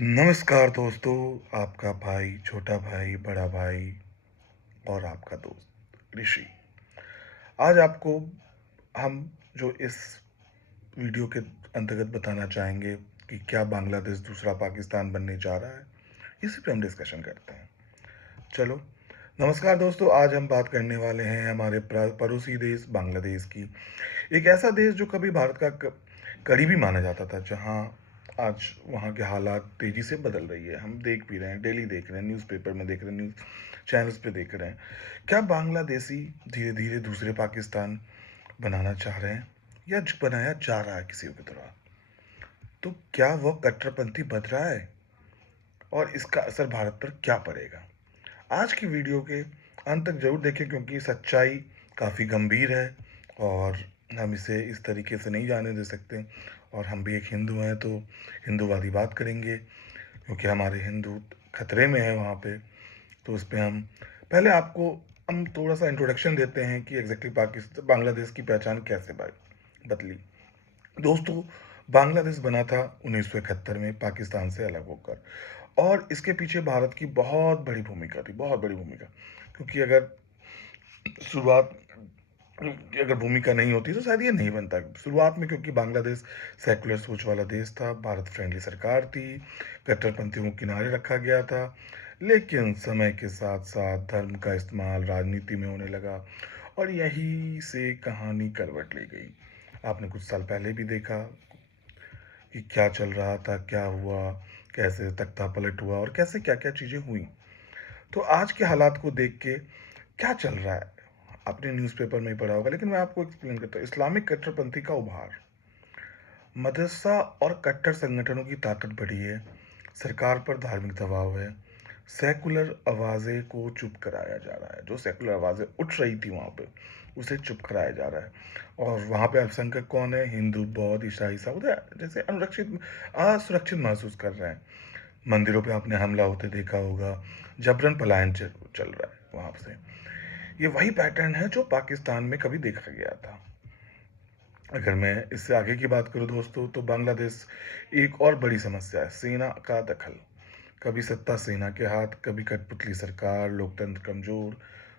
नमस्कार दोस्तों, आपका भाई, छोटा भाई, बड़ा भाई और आपका दोस्त ऋषि। आज आपको हम जो इस वीडियो के अंतर्गत बताना चाहेंगे कि क्या बांग्लादेश दूसरा पाकिस्तान बनने जा रहा है, इसी पे हम डिस्कशन करते हैं। चलो, नमस्कार दोस्तों, आज हम बात करने वाले हैं हमारे पड़ोसी देश बांग्लादेश की। एक ऐसा देश जो कभी भारत का करीबी माना जाता था, जहां आज वहां के हालात तेजी से बदल रही है। हम देख भी रहे हैं, डेली देख रहे हैं, न्यूज़पेपर में देख रहे हैं, न्यूज़ चैनल्स पे देख रहे हैं। क्या बांग्लादेशी धीरे धीरे दूसरे पाकिस्तान बनाना चाह रहे हैं या बनाया जा रहा है किसी के द्वारा? तो क्या वह कट्टरपंथी बद रहा है और इसका असर भारत पर क्या पड़ेगा? आज की वीडियो के अंत तक जरूर देखें, क्योंकि सच्चाई काफ़ी गंभीर है और हम इसे इस तरीके से नहीं जाने दे सकते। और हम भी एक हिंदू हैं, तो हिंदूवादी बात करेंगे, क्योंकि हमारे हिंदू खतरे में है वहाँ पे। तो उस पे हम पहले आपको हम थोड़ा सा इंट्रोडक्शन देते हैं कि एग्जैक्टली पाकिस्तान बांग्लादेश की पहचान कैसे बदली। दोस्तों, बांग्लादेश बना था 1971 में पाकिस्तान से अलग होकर, और इसके पीछे भारत की बहुत बड़ी भूमिका थी, बहुत बड़ी भूमिका। क्योंकि शुरुआत अगर भूमिका नहीं होती तो शायद ये नहीं बनता शुरुआत में, क्योंकि बांग्लादेश सेकुलर सोच वाला देश था, भारत फ्रेंडली सरकार थी, कट्टरपंथियों को किनारे रखा गया था। लेकिन समय के साथ साथ धर्म का इस्तेमाल राजनीति में होने लगा, और यही से कहानी करवट ले गई। आपने कुछ साल पहले भी देखा कि क्या चल रहा था, क्या हुआ, कैसे तख्ता पलट हुआ और कैसे क्या क्या चीज़ें हुई। तो आज के हालात को देख के क्या चल रहा है, आपने न्यूज़पेपर में ही पढ़ा होगा, लेकिन मैं आपको एक्सप्लेन करता हूँ। इस्लामिक कट्टरपंथी का उभार, मदरसा और कट्टर संगठनों की ताकत बढ़ी है, सरकार पर धार्मिक दबाव है, सेकुलर आवाज़ें को चुप कराया जा रहा है। जो सेकुलर आवाज़ें उठ रही थी वहाँ पे, उसे चुप कराया जा रहा है। और वहाँ पे अल्पसंख्यक कौन है? हिंदू, बौद्ध, ईसाई, सब जैसे असुरक्षित महसूस कर रहे हैं। मंदिरों पे आपने हमला होते देखा होगा, जबरन पलायन चल रहा है वहाँ से। ये वही पैटर्न है जो पाकिस्तान में कभी देखा गया था। अगर मैं इससे आगे की बात करूं दोस्तों, तो बांग्लादेश एक और बड़ी समस्या है, सेना का दखल। कभी सत्ता सेना के हाथ, कभी कठपुतली सरकार, लोकतंत्र कमजोर।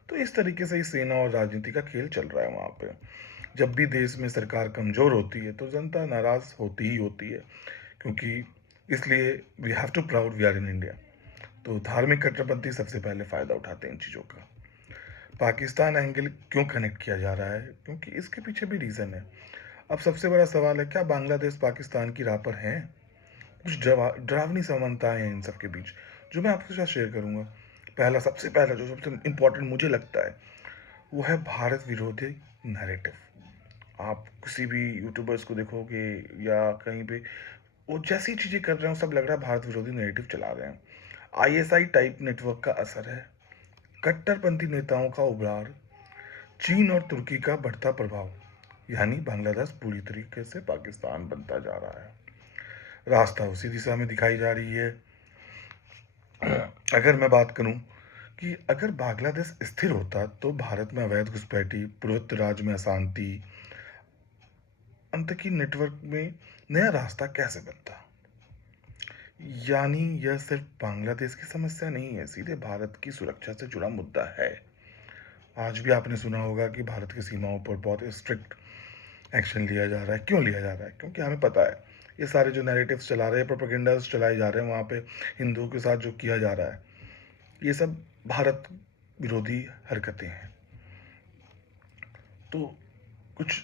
तो इस तरीके से ही सेना और राजनीति का खेल चल रहा है वहाँ पे। जब भी देश में सरकार कमजोर होती है तो जनता नाराज होती ही होती है, क्योंकि इसलिए we have to proud we are in India. तो धार्मिक कट्टरपंथी सबसे पहले फायदा उठाते हैं इन चीज़ों का। पाकिस्तान एंगल क्यों कनेक्ट किया जा रहा है? क्योंकि इसके पीछे भी रीज़न है। अब सबसे बड़ा सवाल है, क्या बांग्लादेश पाकिस्तान की राह पर है? कुछ डरावनी समानताएं हैं इन सब के बीच, जो मैं आपके साथ शेयर करूंगा। सबसे पहला जो सबसे इम्पोर्टेंट मुझे लगता है, वो है भारत विरोधी नैरेटिव। आप किसी भी यूट्यूबर्स को देखोगे या कहीं पे, वो जैसी चीज़ें कर रहे हैं सब लग रहा है भारत विरोधी नैरेटिव चला रहे हैं। आईएसआई टाइप नेटवर्क का असर है, कट्टरपंथी नेताओं का उभरार, चीन और तुर्की का बढ़ता प्रभाव। यानी बांग्लादेश पूरी तरीके से पाकिस्तान बनता जा रहा है, रास्ता उसी दिशा में दिखाई जा रही है। अगर मैं बात करूं कि अगर बांग्लादेश स्थिर होता तो भारत में अवैध घुसपैठी, पूर्वोत्तर राज्य में अशांति, अंतकी नेटवर्क में नया रास्ता कैसे बनता? यानी यह सिर्फ बांग्लादेश की समस्या नहीं है, सीधे भारत की सुरक्षा से जुड़ा मुद्दा है। आज भी आपने सुना होगा कि भारत की सीमाओं पर बहुत स्ट्रिक्ट एक्शन लिया जा रहा है। क्यों लिया जा रहा है? क्योंकि हमें पता है ये सारे जो नैरेटिव्स चला रहे हैं, प्रोपेगेंडास चलाए जा रहे हैं वहाँ पे, हिंदुओं के साथ जो किया जा रहा है, ये सब भारत विरोधी हरकतें हैं। तो कुछ